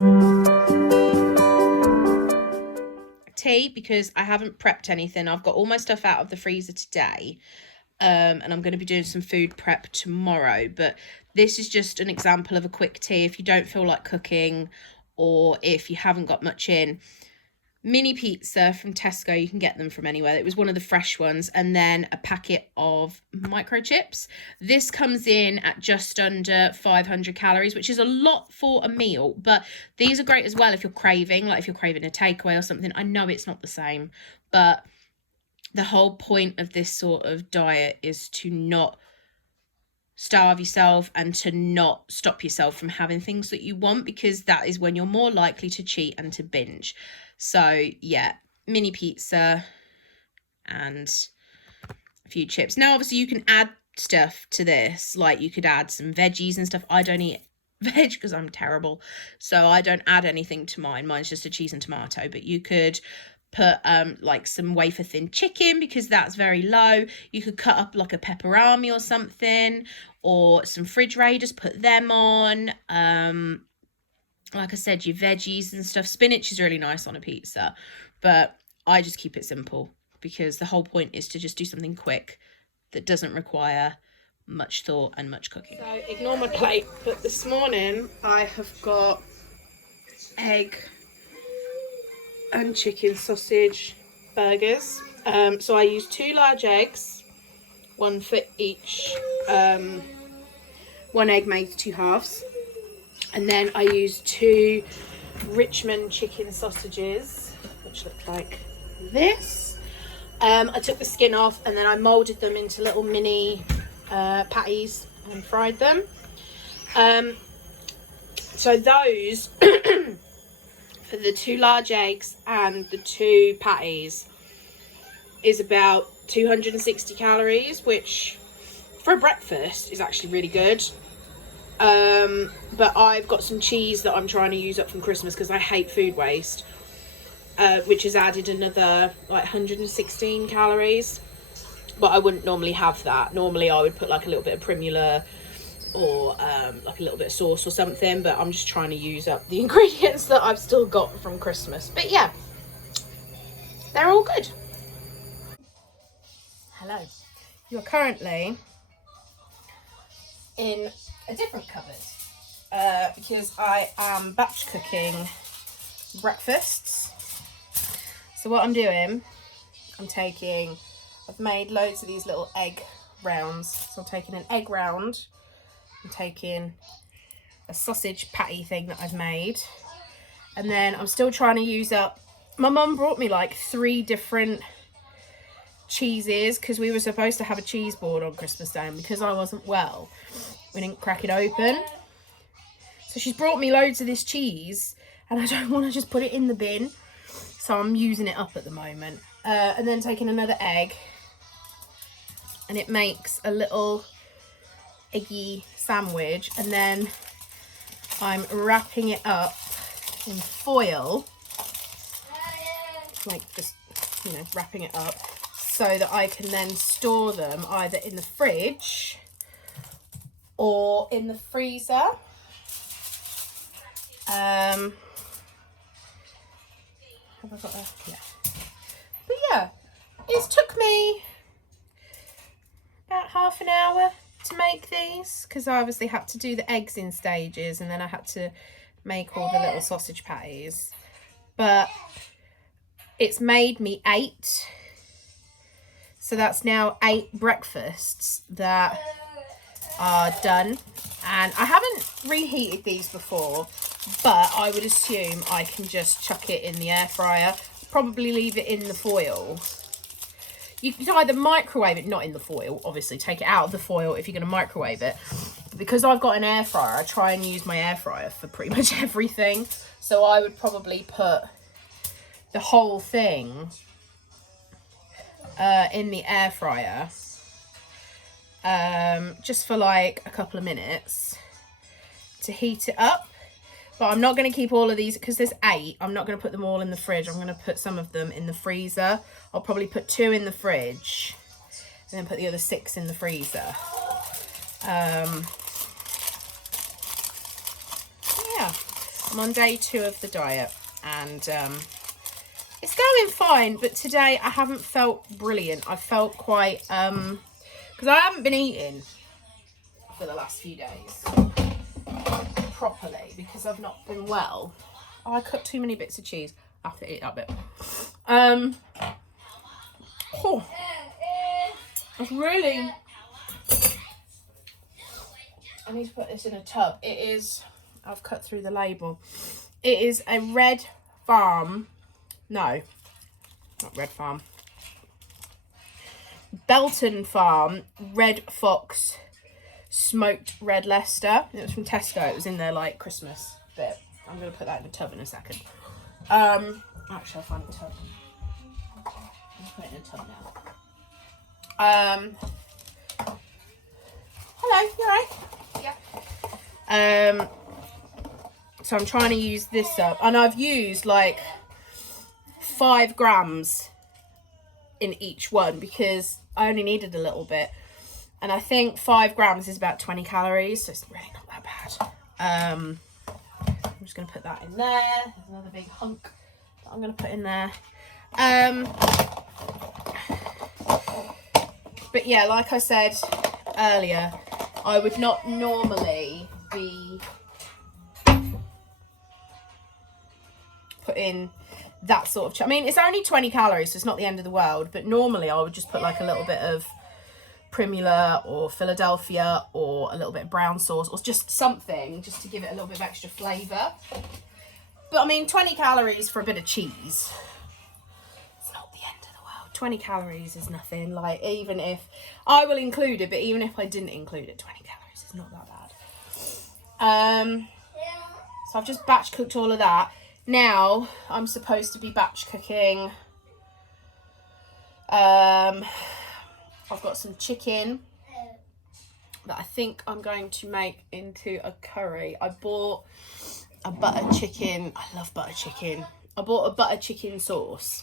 Tea, because I haven't prepped anything. I've got all my stuff out of the freezer today. And I'm going to be doing some food prep tomorrow, but this is just an example of a quick tea if you don't feel like cooking or if you haven't got much in. Mini pizza from Tesco, you can get them from anywhere. It was one of the fresh ones, and then a packet of microchips. This comes in at just under 500 calories, which is a lot for a meal, but these are great as well if you're craving, like if you're craving a takeaway or something. I know it's not the same, but the whole point of this sort of diet is to not starve yourself and to not stop yourself from having things that you want, because that is when you're more likely to cheat and to binge. So yeah, mini pizza and a few chips. Now obviously you can add stuff to this, like you could add some veggies and stuff. I don't eat veg because I'm terrible, so I don't add anything to mine. Mine's just a cheese and tomato, but you could put like some wafer thin chicken because that's very low. You could cut up like a pepperami or something, or some fridge raiders, put them on. Like I said, your veggies and stuff. Spinach is really nice on a pizza, but I just keep it simple because the whole point is to just do something quick that doesn't require much thought and much cooking. So ignore my plate, but this morning I have got egg and chicken sausage burgers. So I use 2 large eggs, one for each, one egg made 2 halves, and then I use 2 Richmond chicken sausages, which look like this. I took the skin off and then I moulded them into little mini patties and fried them. So those for the 2 large eggs and the 2 patties is about 260 calories, which for a breakfast is actually really good. But I've got some cheese that I'm trying to use up from Christmas because I hate food waste, which has added another like 116 calories. But I wouldn't normally have that. Normally I would put like a little bit of primula or like a little bit of sauce or something, but I'm just trying to use up the ingredients that I've still got from Christmas. But yeah, they're all good. Hello. You're currently in a different cupboard because I am batch cooking breakfasts. So what I'm doing, I've made loads of these little egg rounds. So I'm taking an egg round, I'm taking a sausage patty thing that I've made, and then I'm still trying to use up, my mum brought me like 3 different cheeses because we were supposed to have a cheese board on Christmas Day, and because I wasn't well, we didn't crack it open. So she's brought me loads of this cheese and I don't want to just put it in the bin, so I'm using it up at the moment. And then taking another egg, and it makes a little eggy sandwich, and then I'm wrapping it up in foil, like just, you know, wrapping it up so that I can then store them either in the fridge or in the freezer. Have I got a, yeah. But yeah, it took me about half an hour to make these because I obviously had to do the eggs in stages and then I had to make all the little sausage patties. But it's made me 8. So that's now 8 breakfasts that are done. And I haven't reheated these before, but I would assume I can just chuck it in the air fryer. Probably leave it in the foil. You can either microwave it, not in the foil, obviously. Take it out of the foil if you're going to microwave it. Because I've got an air fryer, I try and use my air fryer for pretty much everything. So I would probably put the whole thing in the air fryer. Just for like a couple of minutes to heat it up. But I'm not going to keep all of these because there's 8. I'm not going to put them all in the fridge. I'm going to put some of them in the freezer. I'll probably put 2 in the fridge and then put the other 6 in the freezer. Yeah. I'm on day 2 of the diet, and it's going fine, but today I haven't felt brilliant. I felt quite, because I haven't been eating for the last few days properly because I've not been well. Oh, I cut too many bits of cheese. I have to eat that bit. Oh, it's really, I need to put this in a tub. It is, I've cut through the label. It is a Red Farm, no, not Red Farm, Belton Farm Red Fox smoked red Leicester. It was from Tesco. It was in their like Christmas bit. I'm going to put that in the tub in a second. Actually, I'll find the tub. I'll put it in a tub now. Hello, you alright? Yeah. So I'm trying to use this up, and I've used like 5 grams in each one because I only needed a little bit, and I think 5 grams is about 20 calories, so it's really not that bad. I'm just going to put that in there. There's another big hunk that I'm going to put in there. But yeah, like I said earlier, I would not normally be putting that sort of, I mean, it's only 20 calories, so it's not the end of the world, but normally I would just put like a little bit of Primula or Philadelphia or a little bit of brown sauce or just something just to give it a little bit of extra flavour. But I mean, 20 calories for a bit of cheese, it's not the end of the world. 20 calories is nothing. Like, even if I will include it, but even if I didn't include it, 20 calories is not that bad. So I've just batch cooked all of that. Now I'm supposed to be batch cooking. I've got some chicken that I think I'm going to make into a curry. I bought a butter chicken. I love butter chicken. I bought a butter chicken sauce,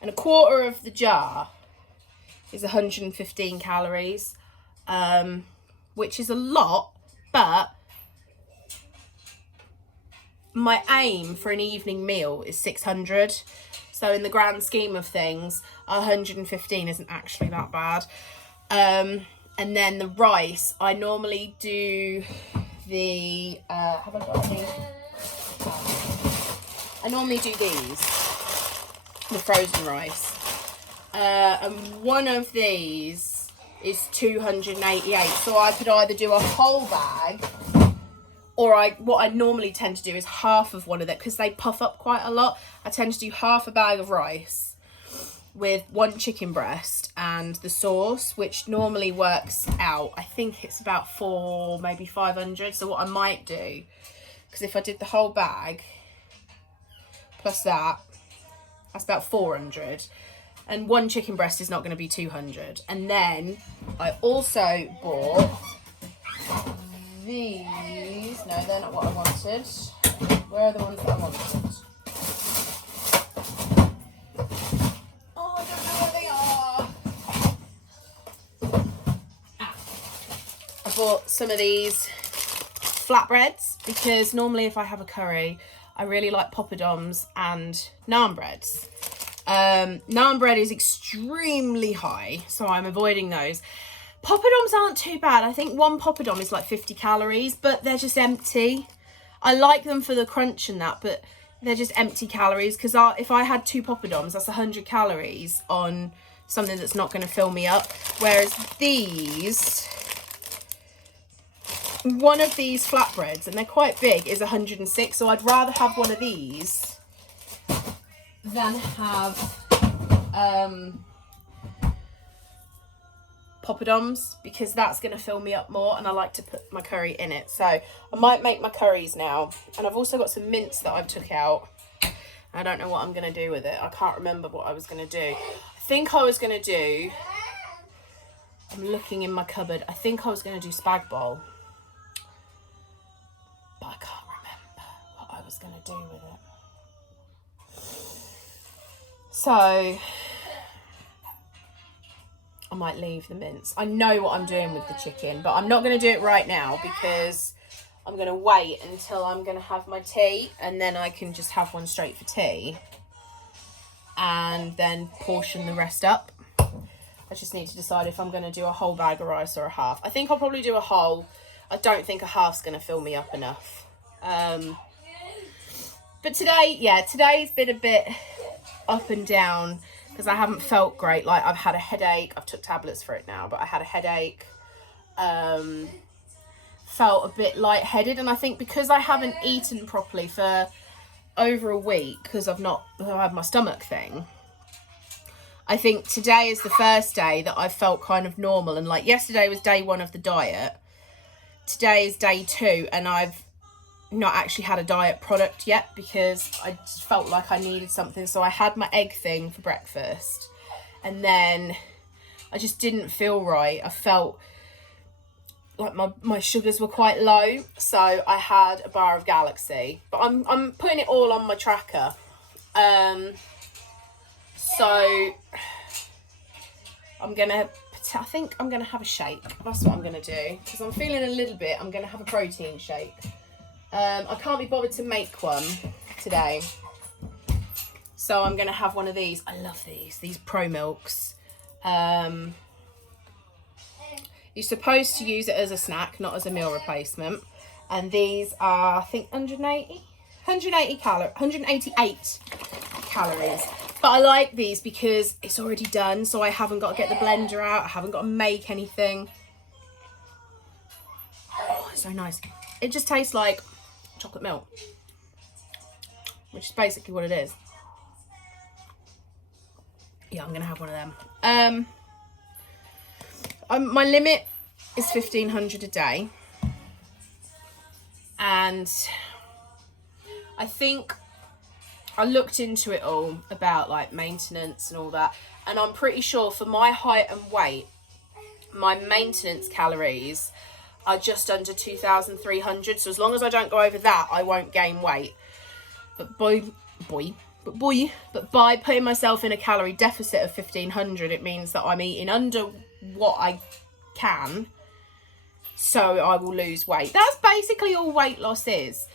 and a quarter of the jar is 115 calories, which is a lot, but my aim for an evening meal is 600. So in the grand scheme of things, 115 isn't actually that bad. And then the rice, I normally do the, have I got any? I normally do these, the frozen rice. And one of these is 288. So I could either do a whole bag, or what I normally tend to do is half of one of them, because they puff up quite a lot. I tend to do half a bag of rice with 1 chicken breast and the sauce, which normally works out, I think it's about 400, maybe 500. So what I might do, because if I did the whole bag plus that, that's about 400. And 1 chicken breast is not going to be 200. And then I also bought these. No, they're not what I wanted. Where are the ones that I wanted? Oh, I don't know where they are. I bought some of these flatbreads because normally if I have a curry, I really like poppadoms and naan breads. Naan bread is extremely high, so I'm avoiding those. Poppadoms aren't too bad. I think 1 poppadom is like 50 calories, but they're just empty. I like them for the crunch and that, but they're just empty calories, because if I had 2 poppadoms, that's 100 calories on something that's not going to fill me up. Whereas these, one of these flatbreads, and they're quite big, is 106. So I'd rather have one of these than have poppadoms, because that's going to fill me up more, and I like to put my curry in it. So I might make my curries now. And I've also got some mince that I've took out. I don't know what I'm going to do with it. I can't remember what I was going to do. I think I was going to do, I'm looking in my cupboard, I think I was going to do spag bol, but I can't remember what I was going to do with it. So I might leave the mince. I know what I'm doing with the chicken, but I'm not going to do it right now because I'm going to wait until I'm going to have my tea, and then I can just have one straight for tea and then portion the rest up. I just need to decide if I'm going to do a whole bag of rice or a half. I think I'll probably do a whole. I don't think a half's going to fill me up enough. But today, yeah, today's been a bit up and down because I haven't felt great. Like, I've had a headache. I've took tablets for it now, but I had a headache. Felt a bit lightheaded, and I think because I haven't eaten properly for over a week because I had my stomach thing, I think today is the first day that I felt kind of normal. And like, yesterday was day 1 of the diet. Today is day 2, and I've not actually had a diet product yet because I just felt like I needed something. So I had my egg thing for breakfast, and then I just didn't feel right. I felt like my sugars were quite low, so I had a bar of Galaxy, but I'm putting it all on my tracker. So I think I'm gonna have a shake. That's what I'm gonna do, because I'm feeling a little bit. I'm gonna have a protein shake. I can't be bothered to make one today, so I'm gonna have one of these. I love these Pro Milks. You're supposed to use it as a snack, not as a meal replacement. And these are, I think, 188 calories. But I like these because it's already done, so I haven't got to get the blender out. I haven't got to make anything. Oh, it's so nice. It just tastes like chocolate milk, which is basically what it is. Yeah, I'm going to have one of them. My limit is 1,500 a day, and I think I looked into it all about like maintenance and all that, and I'm pretty sure for my height and weight, my maintenance calories are just under 2,300. So as long as I don't go over that, I won't gain weight. But by putting myself in a calorie deficit of 1,500, it means that I'm eating under what I can, so I will lose weight. That's basically all weight loss is.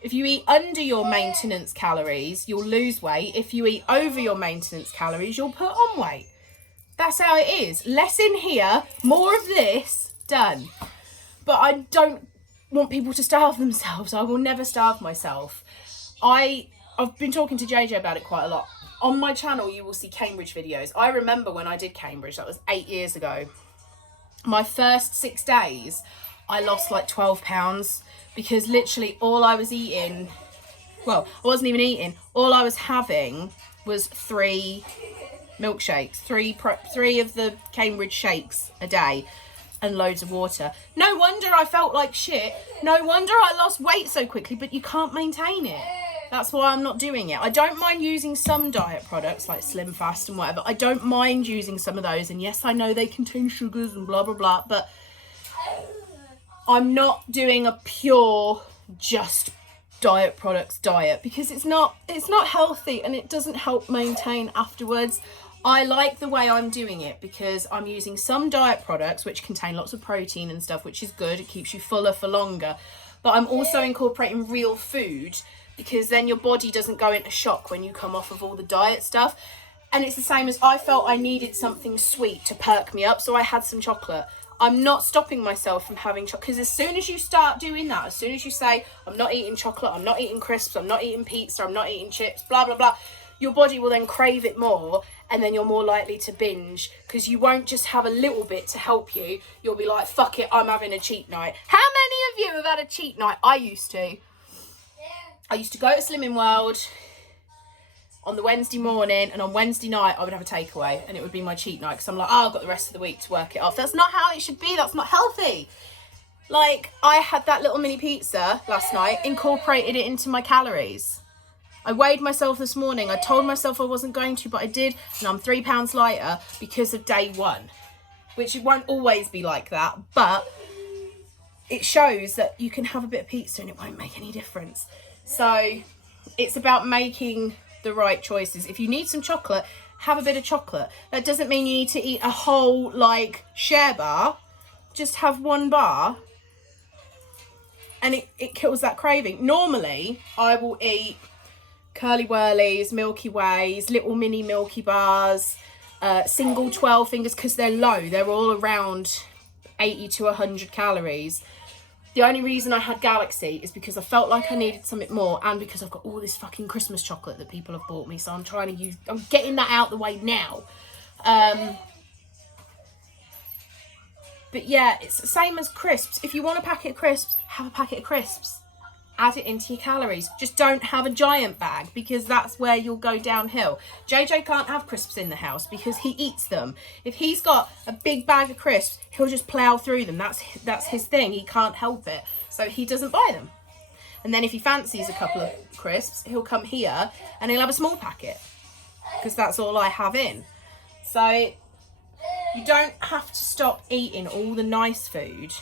If you eat under your maintenance calories, you'll lose weight. If you eat over your maintenance calories, you'll put on weight. That's how it is. Less in here, more of this, done. But I don't want people to starve themselves. I will never starve myself. I've been talking to JJ about it quite a lot. On my channel, you will see Cambridge videos. I remember when I did Cambridge, that was 8 years ago. My first 6 days, I lost like 12 pounds because literally all I was eating, well, I wasn't even eating. All I was having was 3 milkshakes, three of the Cambridge shakes a day, and loads of water. No wonder I felt like shit. No wonder I lost weight so quickly, but you can't maintain it. That's why I'm not doing it. I don't mind using some diet products like Slim Fast and whatever. I don't mind using some of those. And yes, I know they contain sugars and blah, blah, blah. But I'm not doing a pure just diet products diet because it's not healthy and it doesn't help maintain afterwards. I like the way I'm doing it because I'm using some diet products which contain lots of protein and stuff, which is good. It keeps you fuller for longer. But I'm also incorporating real food because then your body doesn't go into shock when you come off of all the diet stuff. And it's the same as I felt I needed something sweet to perk me up, so I had some chocolate. I'm not stopping myself from having chocolate, because as soon as you start doing that, as soon as you say, I'm not eating chocolate, I'm not eating crisps, I'm not eating pizza, I'm not eating chips, blah, blah, blah, your body will then crave it more, and then you're more likely to binge, because you won't just have a little bit to help you. You'll be like, fuck it, I'm having a cheat night. How many of you have had a cheat night? I used to go to Slimming World on the Wednesday morning, and on Wednesday night I would have a takeaway, and it would be my cheat night, because I'm like, oh, I've got the rest of the week to work it off. That's not how it should be. That's not healthy. Like, I had that little mini pizza last night, incorporated it into my calories. I weighed myself this morning. I told myself I wasn't going to, but I did, and I'm 3 pounds lighter because of day 1, which it won't always be like that, but it shows that you can have a bit of pizza and it won't make any difference. So it's about making the right choices. If you need some chocolate, have a bit of chocolate. That doesn't mean you need to eat a whole like share bar. Just have 1 bar and it kills that craving. Normally, I will eat Curly Whirlies, Milky Ways, little mini Milky Bars, single 12 fingers, because they're low. They're all around 80 to 100 calories. The only reason I had Galaxy is because I felt like I needed something more, and because I've got all this fucking Christmas chocolate that people have bought me, so I'm getting that out the way now. But yeah, it's the same as crisps. If you want a packet of crisps, have a packet of crisps. Add it into your calories. Just don't have a giant bag, because that's where you'll go downhill. JJ can't have crisps in the house because he eats them. If he's got a big bag of crisps, he'll just plow through them. That's his thing. He can't help it. So he doesn't buy them. And then if he fancies a couple of crisps, he'll come here and he'll have a small packet, because that's all I have in. So you don't have to stop eating all the nice food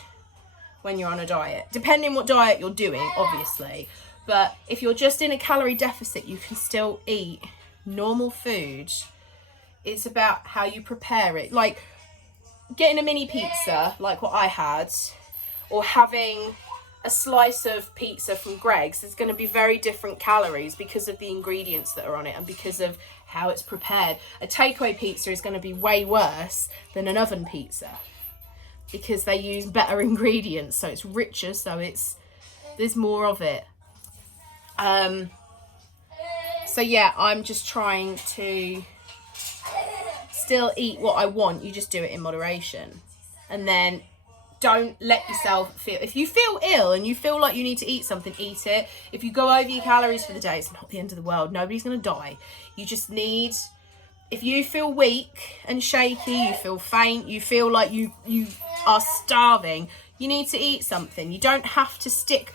when you're on a diet, depending what diet you're doing, obviously. But if you're just in a calorie deficit, you can still eat normal food. It's about how you prepare it. Like getting a mini pizza, like what I had, or having a slice of pizza from Greg's, is going to be very different calories because of the ingredients that are on it and because of how it's prepared. A takeaway pizza is going to be way worse than an oven pizza because they use better ingredients, so it's richer, so there's more of it. So yeah, I'm just trying to still eat what I want. You just do it in moderation, and then don't let yourself feel, if you feel ill and you feel like you need to eat something, eat it. If you go over your calories for the day, it's not the end of the world. Nobody's going to die. You just need, if you feel weak and shaky, you feel faint, you feel like you are starving, you need to eat something. You don't have to stick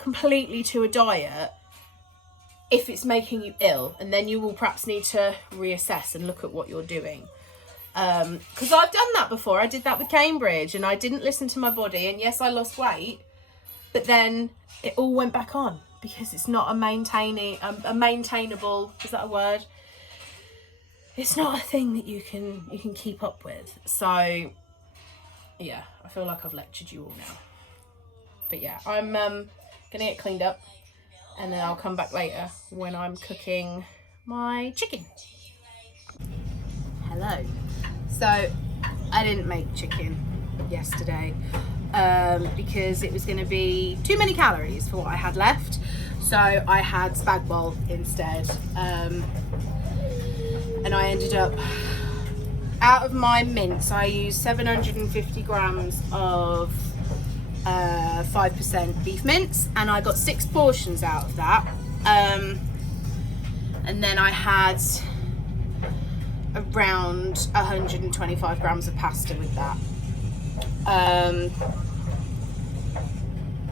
completely to a diet if it's making you ill, and then you will perhaps need to reassess and look at what you're doing. Because I've done that before. I did that with Cambridge and I didn't listen to my body, and yes, I lost weight, but then it all went back on because it's not a maintainable, is that a word? It's not a thing that you can keep up with. So yeah, I feel like I've lectured you all now. But yeah, I'm gonna get cleaned up and then I'll come back later when I'm cooking my chicken. Hello. So I didn't make chicken yesterday because it was going to be too many calories for what I had left. So I had spag bol instead, and I ended up, out of my mince, I used 750 grams of 5% beef mince, and I got 6 portions out of that. And then I had around 125 grams of pasta with that.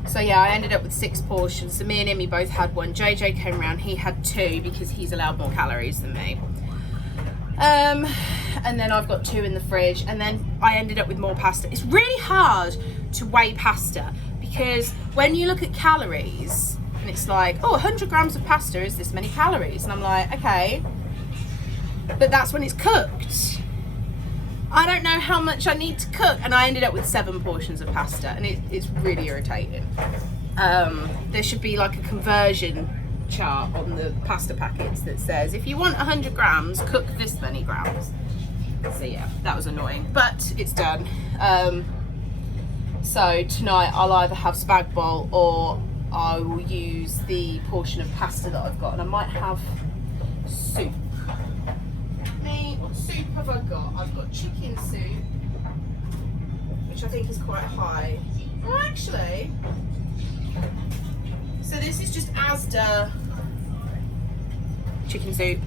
So yeah, I ended up with 6 portions. So me and Imi both had one. JJ came around, he had 2 because he's allowed more calories than me. And then I've got 2 in the fridge, and then I ended up with more pasta. It's really hard to weigh pasta because when you look at calories and it's like, oh, 100 grams of pasta is this many calories, and I'm like, okay, but that's when it's cooked. I don't know how much I need to cook, and I ended up with 7 portions of pasta, and it's really irritating. There should be like a conversion chart on the pasta packets that says if you want 100 grams, cook this many grams. So yeah, that was annoying, but it's done. So tonight I'll either have spag bol or I will use the portion of pasta that I've got, and I might have soup. What soup have I got? I've got chicken soup, which I think is quite high. Oh, actually, so this is just Asda chicken soup.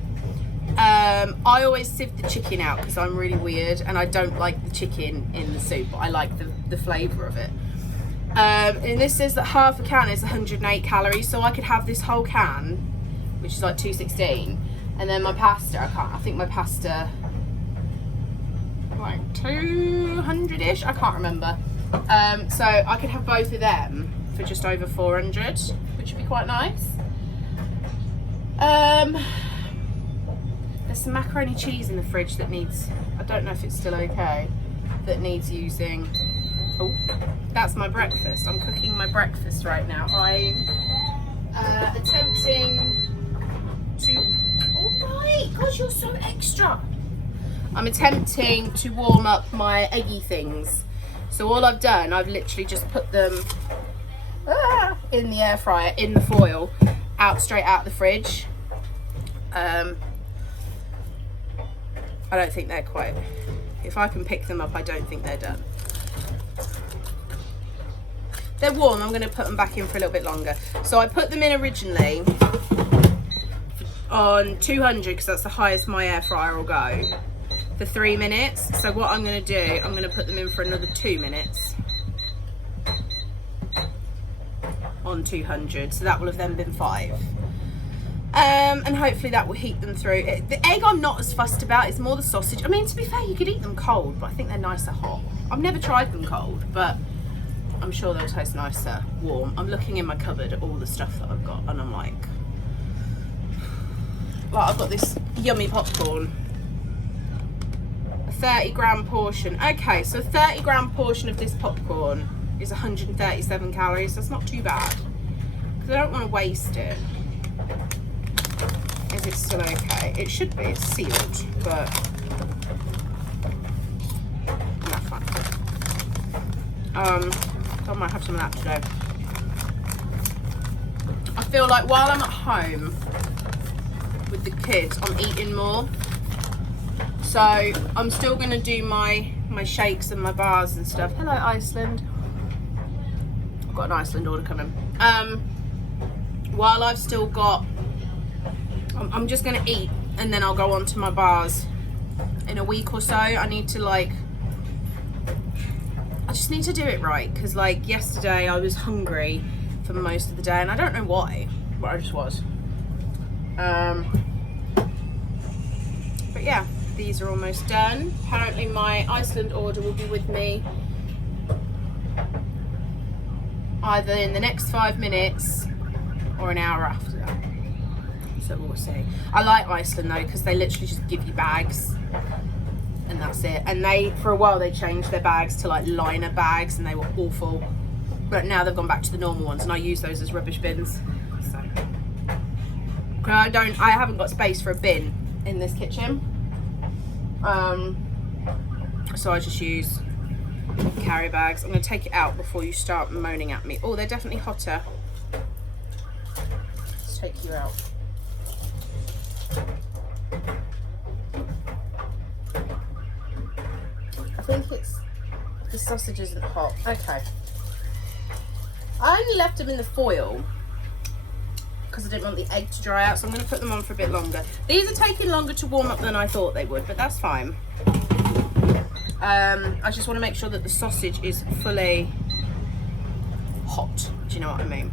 I always sieve the chicken out because I'm really weird and I don't like the chicken in the soup, but I like the flavour of it. And this says that half a can is 108 calories, so I could have this whole can, which is like 216. And then my pasta, I think my pasta, like 200-ish, I can't remember. So I could have both of them for just over 400, which would be quite nice. There's some macaroni cheese in the fridge that needs, I don't know if it's still okay, that needs using. Oh, that's my breakfast. I'm cooking my breakfast right now. I'm attempting to... Alright, gosh, you're so extra. I'm attempting to warm up my eggy things. So all I've done, I've literally just put them in the air fryer, in the foil, straight out the fridge. I don't think they're quite... If I can pick them up, I don't think they're done. They're warm. I'm going to put them back in for a little bit longer. So I put them in originally on 200 because that's the highest my air fryer will go, for 3 minutes. So what I'm going to do, I'm going to put them in for another 2 minutes on 200. So that will have then been 5. And hopefully that will heat them through. The egg I'm not as fussed about, it's more the sausage. I mean, to be fair, you could eat them cold, but I think they're nicer hot. I've never tried them cold, but I'm sure they'll taste nicer warm. I'm looking in my cupboard at all the stuff that I've got, and I'm like, I've got this yummy popcorn. A 30-gram portion. Okay, so a 30-gram portion of this popcorn is 137 calories. That's not too bad, because I don't want to waste it. Is it still okay? It should be. It's sealed, but that's fine. I might have some of that today. I feel like while I'm at home with the kids, I'm eating more. So I'm still going to do my shakes and my bars and stuff. Hello, Iceland. I've got an Iceland order coming. While I've still got... I'm just going to eat, and then I'll go on to my bars in a week or so. I need to, like... I just need to do it right, because, like, yesterday I was hungry for most of the day, and I don't know why, but I just was. But yeah, these are almost done. Apparently my Iceland order will be with me either in the next 5 minutes or an hour after that. So we'll see. I like Iceland though, because they literally just give you bags and that's it. And they, for a while, they changed their bags to like liner bags, and they were awful. But now they've gone back to the normal ones, and I use those as rubbish bins. So I haven't got space for a bin in this kitchen. So I just use carry bags. I'm going to take it out before you start moaning at me. Oh, they're definitely hotter. Let's take you out. I think it's, the sausage isn't hot. Okay. I only left them in the foil because I didn't want the egg to dry out, so I'm going to put them on for a bit longer. These are taking longer to warm up than I thought they would, but that's fine. I just want to make sure that the sausage is fully hot. Do you know what I mean?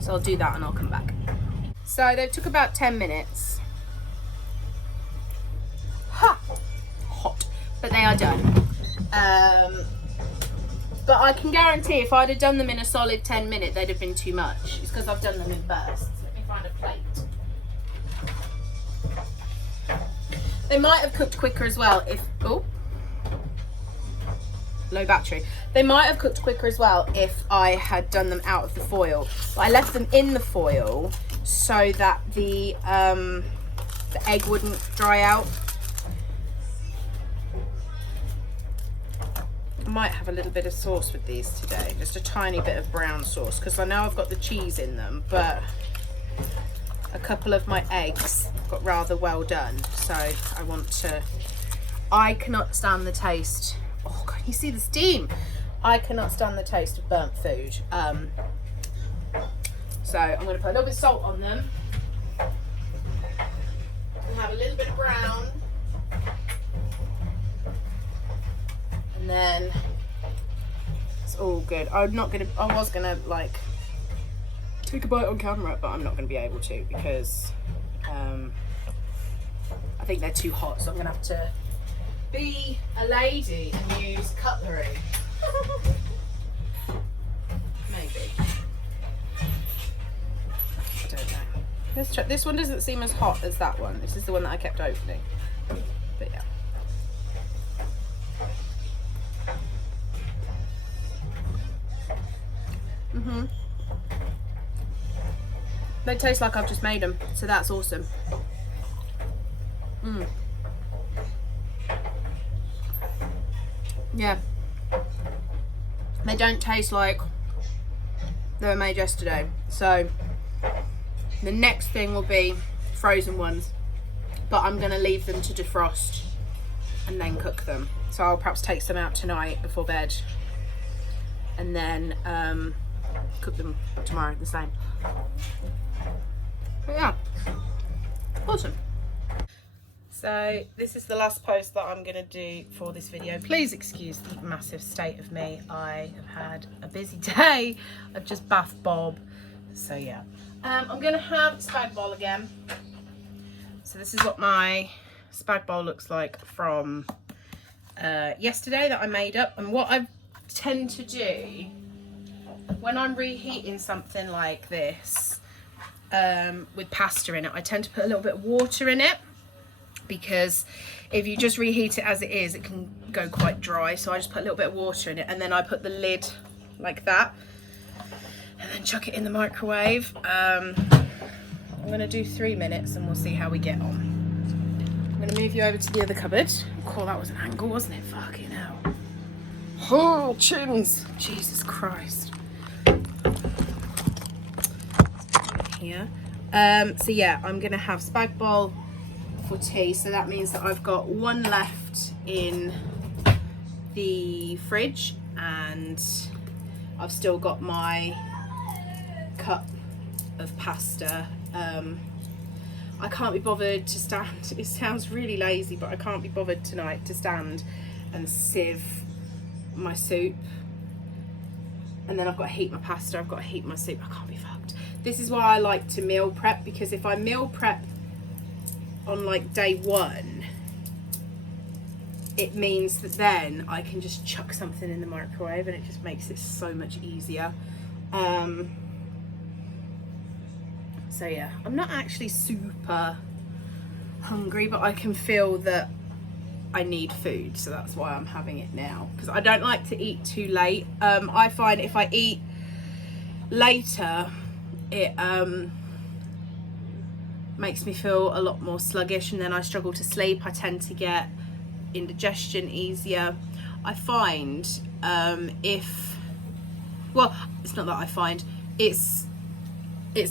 So I'll do that and I'll come back. So they took about 10 minutes. Ha! Hot. But they are done. But I can guarantee if I'd have done them in a solid 10 minutes, they'd have been too much. It's because I've done them in bursts. Let me find a plate. They might have cooked quicker as well if... Oh. Low battery. They might have cooked quicker as well if I had done them out of the foil. But I left them in the foil so that the egg wouldn't dry out. I might have a little bit of sauce with these today, just a tiny bit of brown sauce, because I know I've got the cheese in them, but a couple of my eggs got rather well done, so I want to... I cannot stand the taste... Oh, can you see the steam? I cannot stand the taste of burnt food. So I'm going to put a little bit of salt on them. And have a little bit of brown. And then it's all good. I was gonna like take a bite on camera, but I'm not gonna be able to because I think they're too hot, so I'm gonna have to be a lady and use cutlery. Maybe. I don't know. Let's try. This one doesn't seem as hot as that one. This is the one that I kept opening. But yeah. They taste like I've just made them, so that's awesome. Yeah. They don't taste like they were made yesterday. So the next thing will be frozen ones, but I'm going to leave them to defrost and then cook them. So I'll perhaps take some out tonight before bed and then cook them tomorrow the same. But yeah, awesome. So this is the last post that I'm going to do for this video. Please excuse the massive state of me. I have had a busy day. I've just bathed Bob. So yeah. I'm going to have spag bol again. So this is what my spag bol looks like from yesterday that I made up. And what I tend to do when I'm reheating something like this with pasta in it, I tend to put a little bit of water in it, because if you just reheat it as it is, it can go quite dry. So I just put a little bit of water in it, and then I put the lid like that and then chuck it in the microwave. I'm going to do 3 minutes and we'll see how we get on. I'm going to move you over to the other cupboard. Oh, that was an angle, wasn't it? Fucking hell. Oh, chins. Jesus Christ. Here. So yeah, I'm going to have spag bol for tea. So that means that I've got one left in the fridge, and I've still got my cup of pasta. I can't be bothered to stand, it sounds really lazy, but I can't be bothered tonight to stand and sieve my soup, and then I've got to heat my pasta, I've got to heat my soup. I can't be fucked. This is why I like to meal prep, because if I meal prep on like day one, it means that then I can just chuck something in the microwave and it just makes it so much easier. So yeah, I'm not actually super hungry, but I can feel that I need food, so that's why I'm having it now, because I don't like to eat too late. I find if I eat later, it makes me feel a lot more sluggish, and then I struggle to sleep. I tend to get indigestion easier. I find well, it's not that I find, it's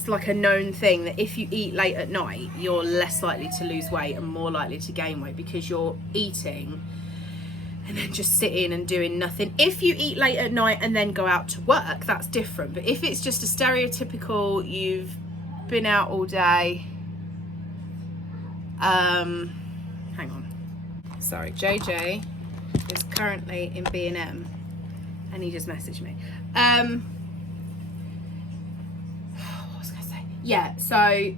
like a known thing that if you eat late at night, you're less likely to lose weight and more likely to gain weight, because you're eating and then just sitting and doing nothing. If you eat late at night and then go out to work, that's different. But if it's just a stereotypical, you've been out all day, hang on, sorry, JJ is currently in B&M and he just messaged me. Yeah, so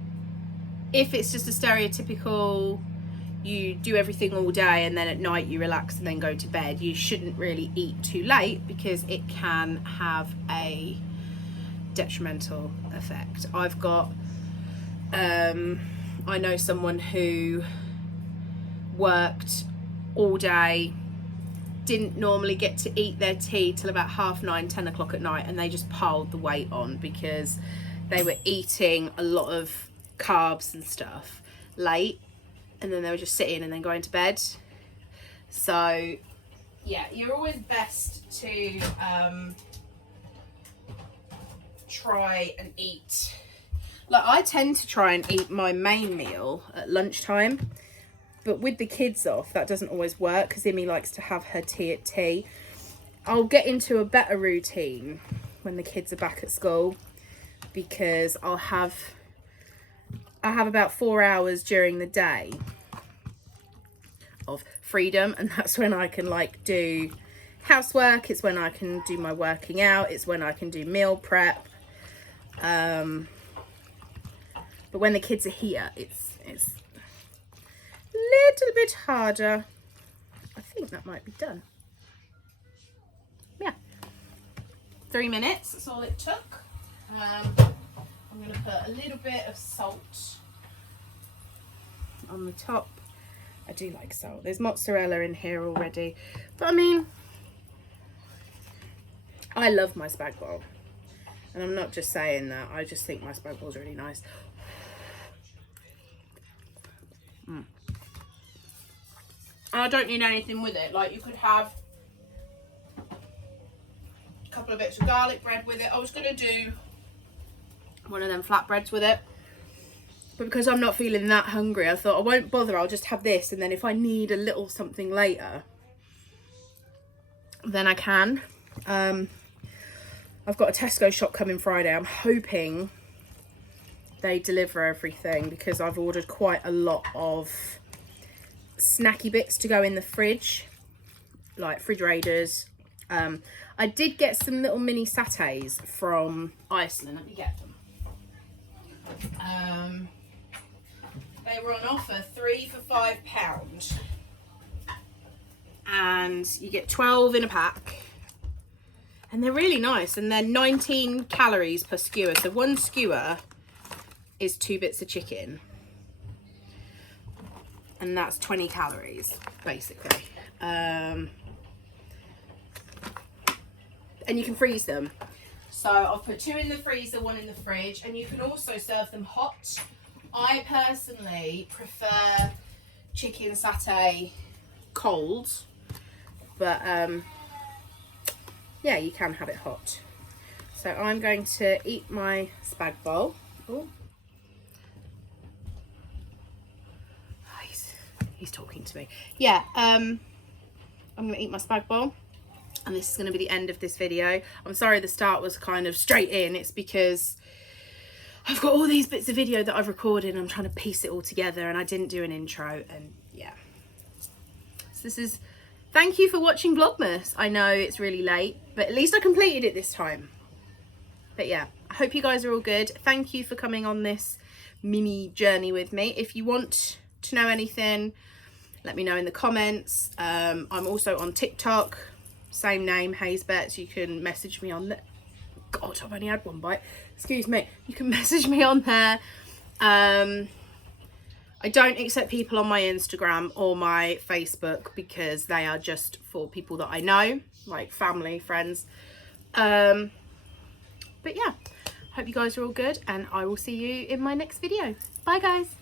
if it's just a stereotypical, you do everything all day and then at night you relax and then go to bed, you shouldn't really eat too late, because it can have a detrimental effect. I've got I know someone who worked all day, didn't normally get to eat their tea till about 9:30, 10 o'clock at night, and they just piled the weight on because they were eating a lot of carbs and stuff late, and then they were just sitting and then going to bed. So yeah, you're always best to try and eat, like I tend to try and eat my main meal at lunchtime, but with the kids off, that doesn't always work, because Imi likes to have her tea at tea. I'll get into a better routine when the kids are back at school, because I have about 4 hours during the day of freedom, and that's when I can like do housework, it's when I can do my working out, it's when I can do meal prep. But when the kids are here, it's a little bit harder. I think that might be done. Yeah, 3 minutes, that's all it took. I'm going to put a little bit of salt on the top. I do like salt. There's mozzarella in here already. But I mean, I love my spag bol. And I'm not just saying that, I just think my spag bowl's really nice. And I don't need anything with it. Like, you could have a couple of bits of garlic bread with it. I was going to do one of them flatbreads with it, but because I'm not feeling that hungry, I thought I won't bother. I'll just have this, and then if I need a little something later, then I can. I've got a Tesco shop coming Friday. I'm hoping they deliver everything because I've ordered quite a lot of snacky bits to go in the fridge, like fridge raiders. I did get some little mini satays from Iceland. Let me get them. They were on offer, 3 for £5, and you get 12 in a pack, and they're really nice, and they're 19 calories per skewer, so one skewer is 2 bits of chicken, and that's 20 calories basically. And you can freeze them. So I've put 2 in the freezer, 1 in the fridge, and you can also serve them hot. I personally prefer chicken satay cold, but yeah, you can have it hot. So I'm going to eat my spag bowl. Ooh. He's talking to me. Yeah, I'm going to eat my spag bowl. And this is going to be the end of this video. I'm sorry the start was kind of straight in. It's because I've got all these bits of video that I've recorded and I'm trying to piece it all together, and I didn't do an intro, and yeah. So this is, thank you for watching Vlogmas. I know it's really late, but at least I completed it this time. But yeah, I hope you guys are all good. Thank you for coming on this mini journey with me. If you want to know anything, let me know in the comments. I'm also on TikTok. Same name, Hazebets. You can message me on there. God, I've only had one bite. Excuse me. You can message me on there. I don't accept people on my Instagram or my Facebook because they are just for people that I know, like family, friends. But yeah, hope you guys are all good, and I will see you in my next video. Bye, guys.